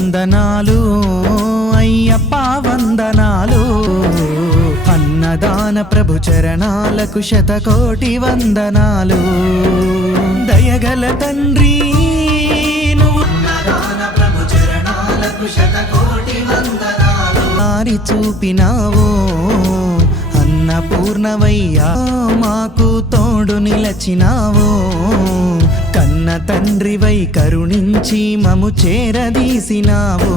వందనాలు అయ్యప్ప వందనాలు అన్నదాన ప్రభు చరణాలకు శతకోటి వందనాలు దయగల తండ్రి నువ్వు అన్నదాన ప్రభు చరణాలకు శతకోటి వందనాలు మారి చూపినావో అన్నపూర్ణవయ్యా మాకు తోడు నిలచినావో కన్న తండ్రివై కరుణించి మము చేరదీసినావో